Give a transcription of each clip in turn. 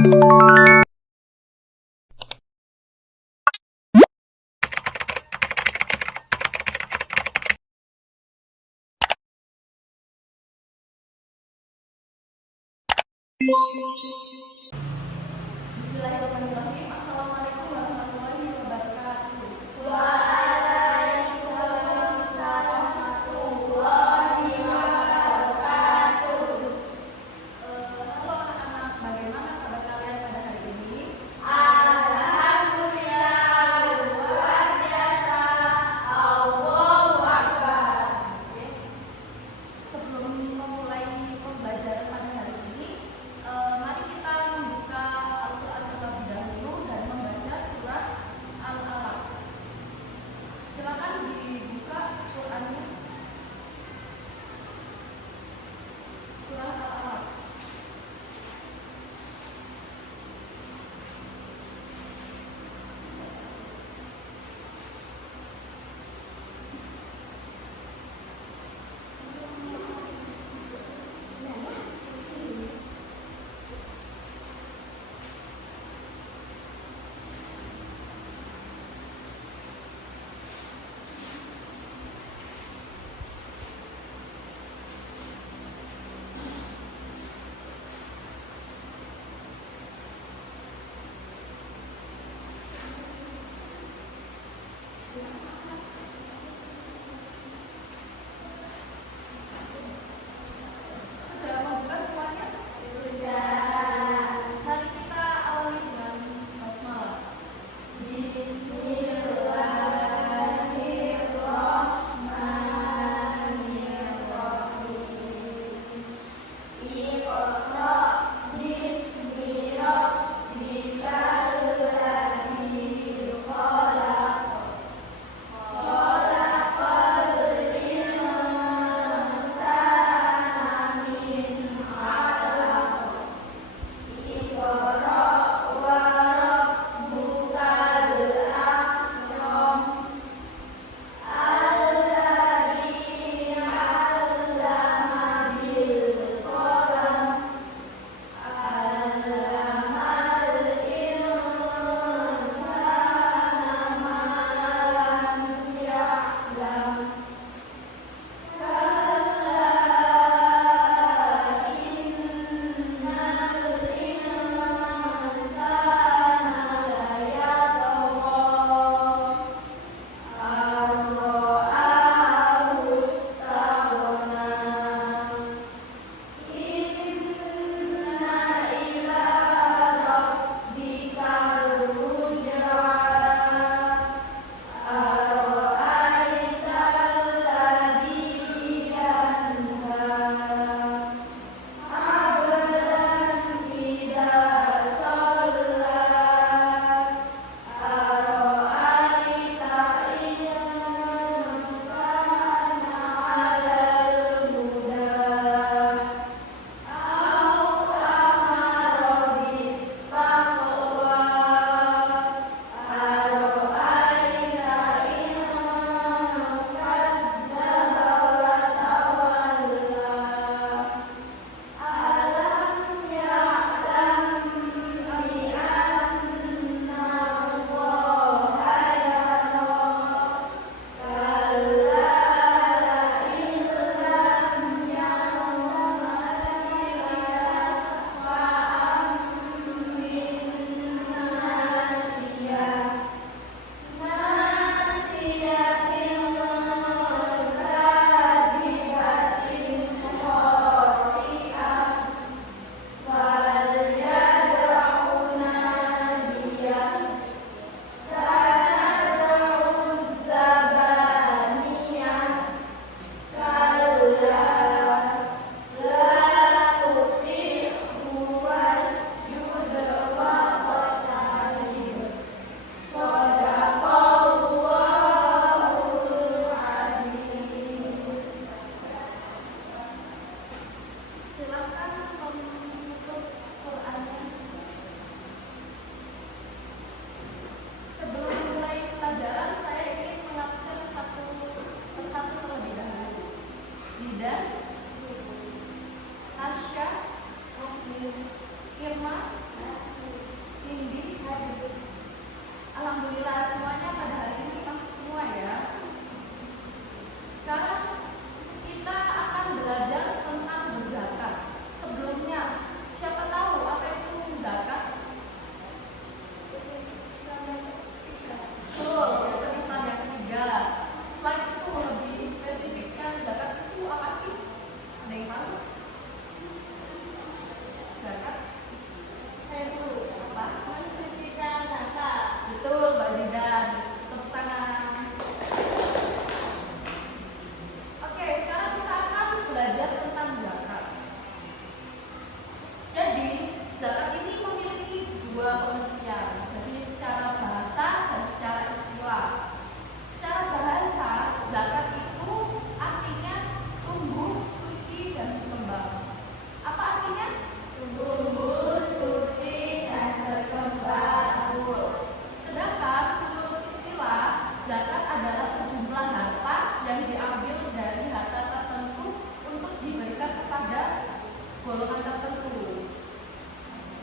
Bismillahirrahmanirrahim. Assalamualaikum warahmatullahi wabarakatuh. Halo anak-anak, bagaimana kabar kalian pada hari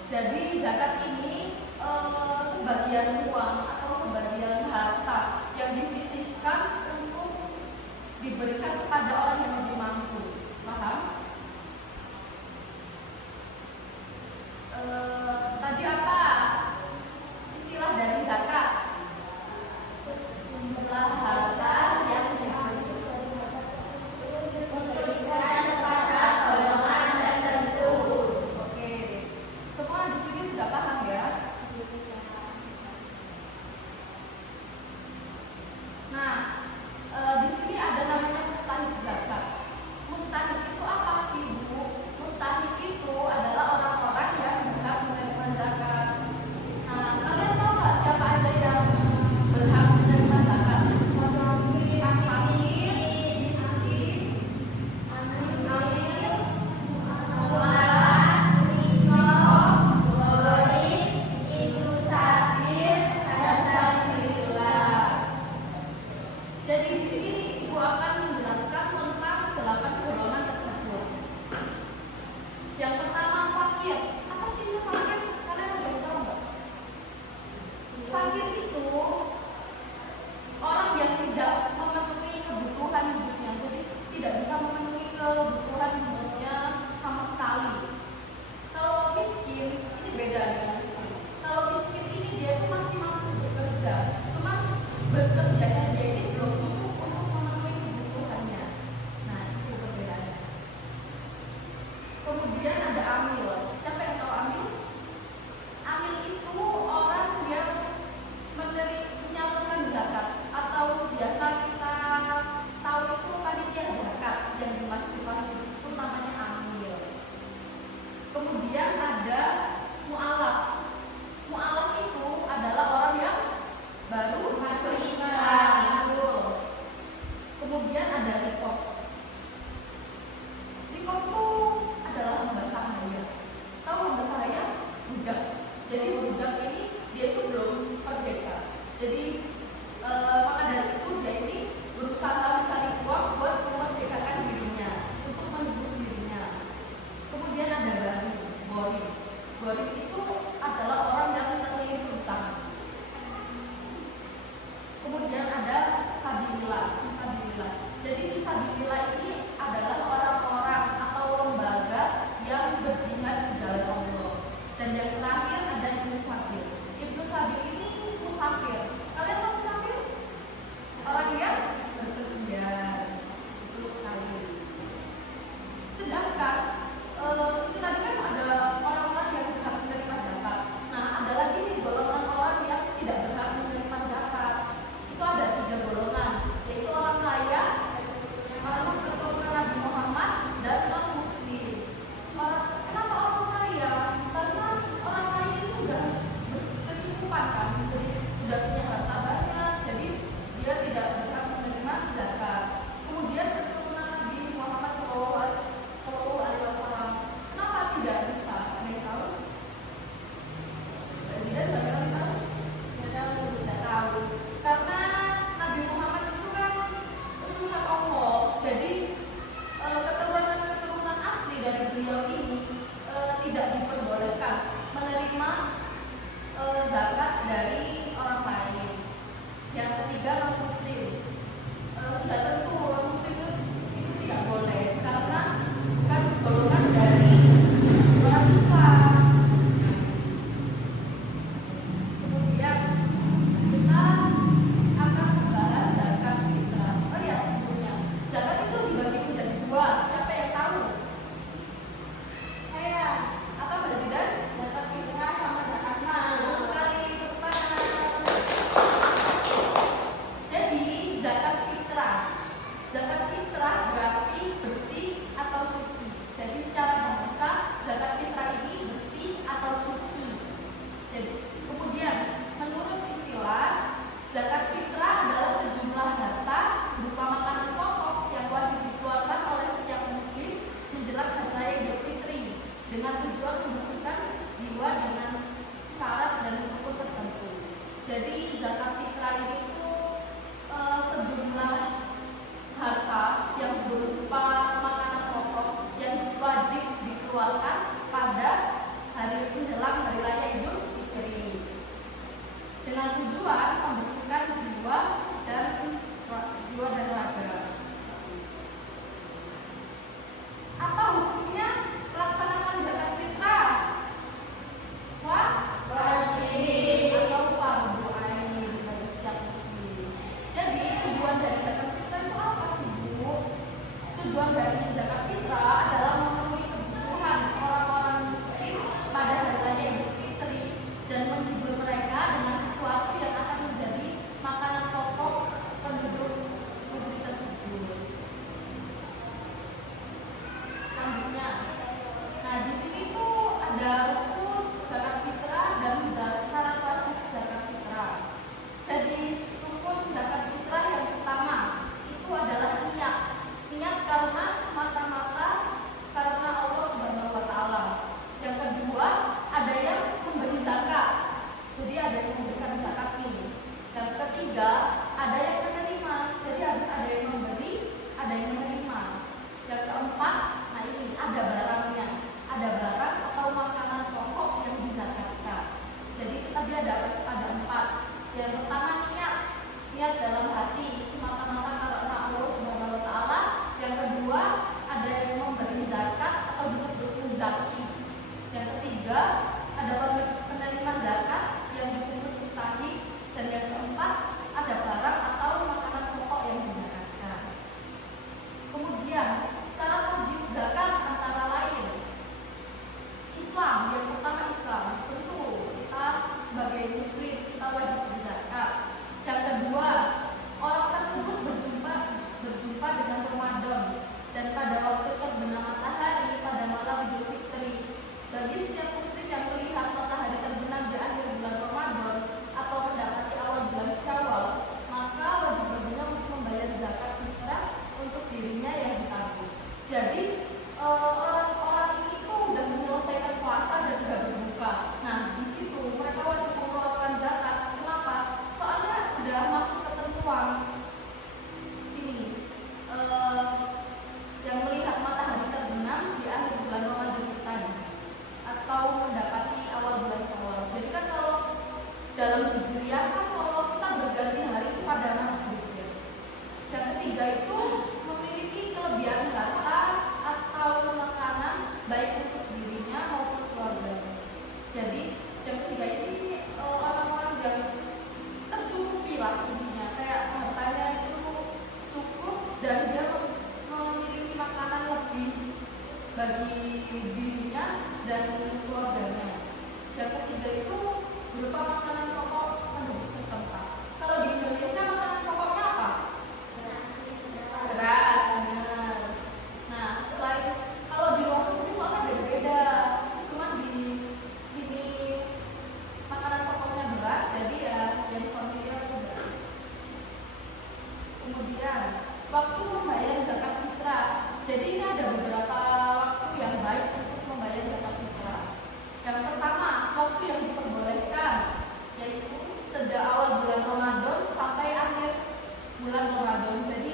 Jadi zakat ini sebagian uang atau sebagian harta yang disisihkan untuk diberikan kepada orang yang lebih mampu. Paham? Tadi apa istilah dari zakat? Jumlah harta yang diberikan kepada golongan tertentu. Oke, semua di sini sudah paham ya? Nah, di sini ada namanya mustahik zakat. Mustahik itu apa sih, Bu? Mustahik itu adalah orang-orang yang berhak menerima sebagai muslim kita wajib berzakat. Yang kedua, orang tersebut berjumpa dengan Ramadan dan pada waktu terbenam matahari pada malam Idul Fitri. Bagi setiap muslim yang melihat matahari terbenam di akhir bulan Ramadan atau mendapati awal bulan Syawal, maka wajib baginya untuk membayar zakat fitrah untuk dirinya yang ditabung. Jadi orang-orang ini tuh udah menyelesaikan puasa dan udah berbuka. Nah, di situ mereka wajib mengeluarkan zakat. Kenapa? Soalnya udah masuk ketentuan ini yang melihat matahari terbenam di akhir bulan Ramadan tadi atau mendapati awal bulan Syawal. Jadi kan kalau dalam Hijriah kan kalau kita berganti hari itu pada maghrib ya. Yang ketiga itu memiliki kelebihan harta atau makanan baik untuk dirinya maupun keluarganya. Jadi yang ketiga ini orang-orang yang tercukupi lah intinya, kayak hartanya itu cukup dan dia memiliki makanan lebih bagi dirinya dan keluarganya. Yang ketiga itu berupa makanan pokok penduduk setempat. Kalau di Indonesia makanan pokoknya apa? Beras, benar. Nah, selain kalau di luar negeri soalnya beda-beda. Cuman di sini makanan pokoknya beras, jadi ya yang familiar itu beras. Kemudian waktu membayar zakat fitrah. Jadi ini ada beberapa waktu yang baik untuk membayar zakat fitrah. Yang pertama, waktu yang diperbolehkan, yaitu sejak awal bulan Ramadan sampai akhir bulan Ramadan. Jadi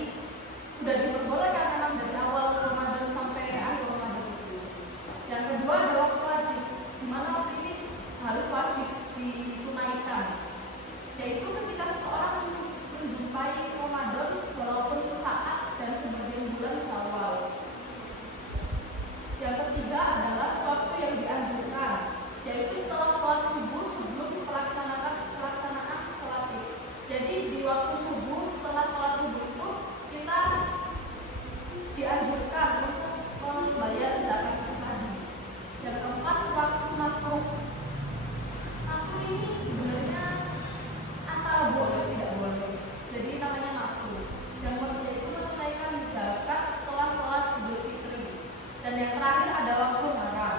sudah diperbolehkan memang dari awal Ramadan sampai akhir Ramadan itu. Yang kedua adalah waktu wajib, di mana waktu ini harus wajib ditunaikan, yaitu ketika seseorang menjumpai Ramadan walaupun sesaat dan sebagian bulan Syawal. Yang ketiga adalah waktu yang dianjurkan, yaitu setelah sholat subuh sebelum pelaksanaan sholat Id. Jadi di waktu subuh, setelah sholat subuh itu kita dianjurkan untuk membayar zakat tadi. Yang keempat, waktu makruh. Makruh ini sebenarnya antara boleh tidak boleh. Jadi namanya makruh. Yang kedua itu menunaikan zakat setelah sholat Idul Fitri. Dan yang terakhir ada waktu haram.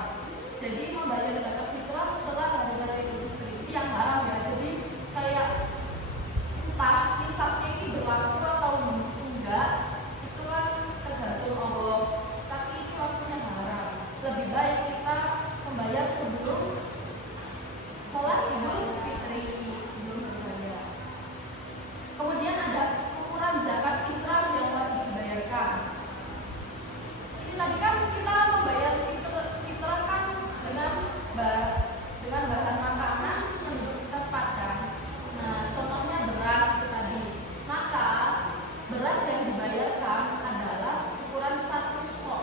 Jadi membayar zakat fitrah setelah hari raya Idul Fitri. Ini yang haram ya. Jadi kayak entah nisabnya ini berlaku atau enggak, itu kan tergantung Allah. Tapi ini waktunya haram. Lebih baik kita membayar sebelum sholat Idul Fitri, sebelum berbayar. Kemudian ada ukuran zakat fitrah yang wajib dibayarkan. Ini tadi kan kita membayar fitrah kan dengan bahan makanan penduduk setempat kan. Nah, contohnya beras itu tadi. Maka beras yang dibayarkan adalah ukuran 1 sok,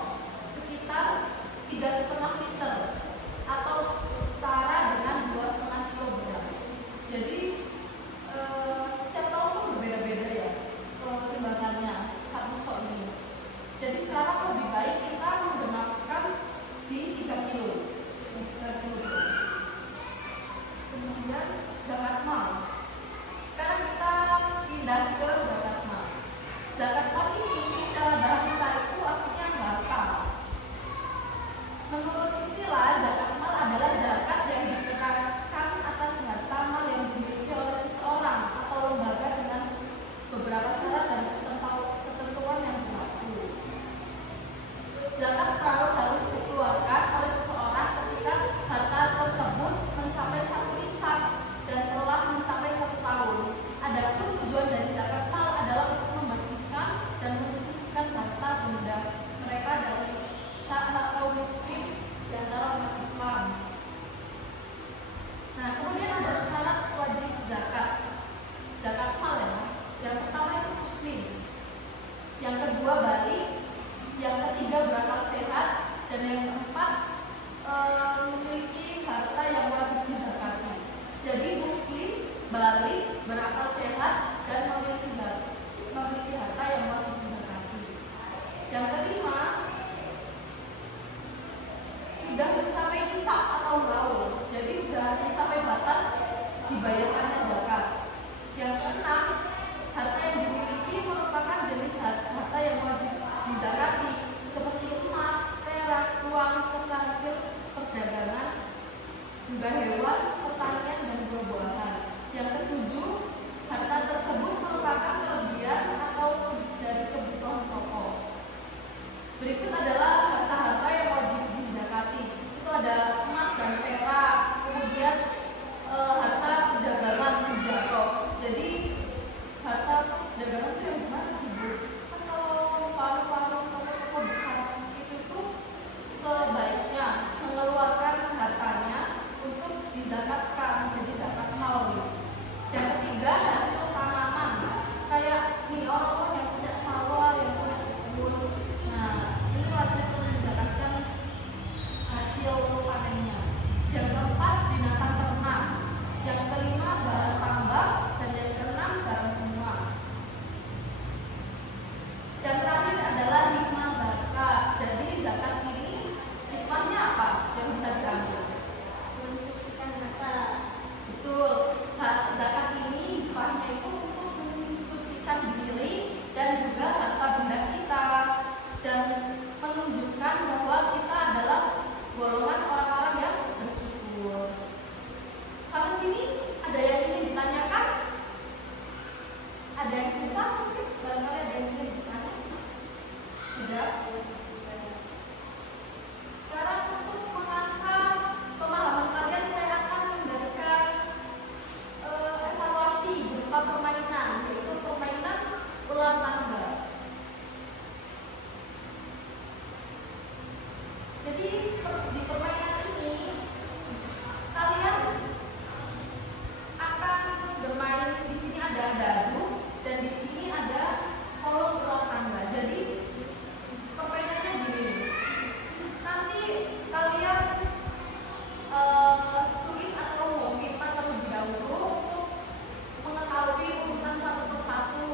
sekitar 3,5 liter atau setara dengan 2,5 kilo beras. Jadi setiap tahun itu berbeda-beda ya timbangannya 1 sok ini. Jadi sekarang lebih baik kita menggunakan di 3 kilo beras. Kemudian zakat mal. Sekarang kita pindah ke zakat mal. Zakat mal ini secara bahasa itu artinya harta. Menurut istilah, zakat mal adalah zakat yang dikenakan atas harta mal yang dimiliki oleh seseorang atau lembaga dengan beberapa syarat dan ketentuan yang berlaku. Zakat mal harus dikeluarkan oleh seseorang ketika harta tersebut mencapai 1 nisab dan telah mencapai 1 tahun. Adapun tujuan dari zakat mal adalah untuk membersihkan dan membersihkan harta benda mereka dari hak-hak kaum miskin di antara umat Islam. dibayarkannya zakat. Yang keenam, harta yang dimiliki merupakan jenis harta yang wajib dizakati seperti emas, perak, uang, serta hasil perdagangan, juga hewan, pertanian, dan buah-buahan. Yang ketujuh, harta tersebut merupakan kelebihan atau dari kebutuhan pokok. Berikut adalah harta-harta yang wajib dizakati. Itu ada emas dan perak, kemudian harta perdagangan menjaro. Jadi harta perdagangan itu yang gimana sih, Bu? Kan kalau warung-warung toko-toko besar itu tuh sebaiknya mengeluarkan hartanya untuk dizakatkan, jadi zakat mal. Yang ketiga, hasil tanaman. Kayak nih orang-orang yang punya sawah, yang punya kebun. Nah, ini wajib menzakatkan hasil panennya. Yang keempat, binatang ternak. Yang kelima, barang tambang. Dan yang keenam, barang semua. Yang terakhir adalah hikmah zakat. Jadi zakat ini hikmahnya apa yang bisa diambil? Mensucikan harta. Betul. Zakat ini hikmahnya itu untuk mensucikan diri dan juga harta benda kita, dan menunjukkan bahwa kita adalah golongan orang-orang yang bersyukur. Sampai sini ada yang ingin ditanyakan? Ada yang susah mungkin? Barangkali ada yang ingin ditanya? Sudah? Sekarang untuk mengasah pemahaman kalian, saya akan memberikan evaluasi berupa permainan, yaitu permainan ular tangga. Jadi di permainan ini kalian akan bermain. Di sini ada dadu dan di sini ada kolom ular tangga. Jadi permainannya gini. Nanti kalian suit atau meminta terlebih dahulu untuk mengetahui urutan satu persatu.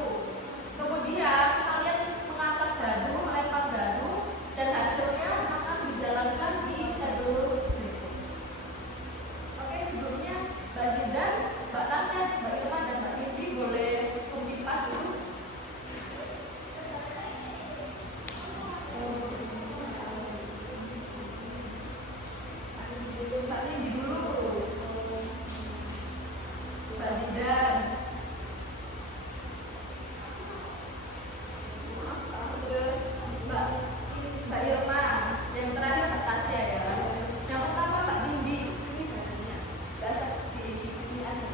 Kemudian kalian mengacak dadu, melempar dadu, dan hasilnya akan dijalankan di dadu berikut. Oke, sebelumnya Mbak Zidan, Mbak Tasya, Mbak Irma, dan Mbak Indi boleh memimpin dulu. Mbak Indi dulu. Mbak Zidan. Terus Mbak Irma. Yang terakhir Mbak Tasya ya. Yang pertama Mbak Indi. Ini badannya. Baca di sini aja.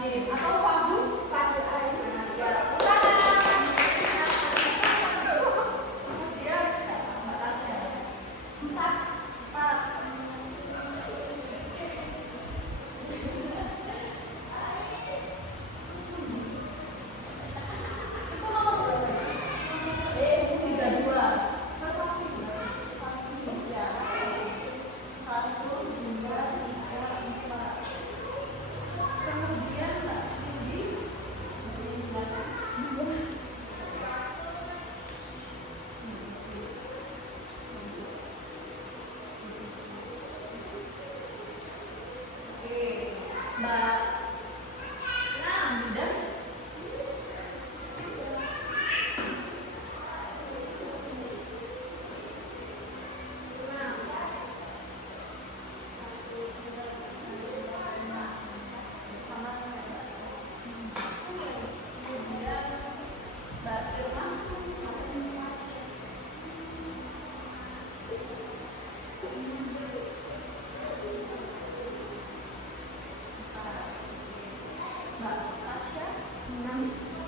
lazim atau fardu ain. Nah, ya. Kemudian siapa? Mbak Tasya. 4. Itu nomor berapa? 32. Terus satu. Ya. 1, 2, 3, 4. Kemudian Mbak Yudi. Oke, Mbak sudah. Sama kemudian Mbak Irma. Mbak Tasya. 6.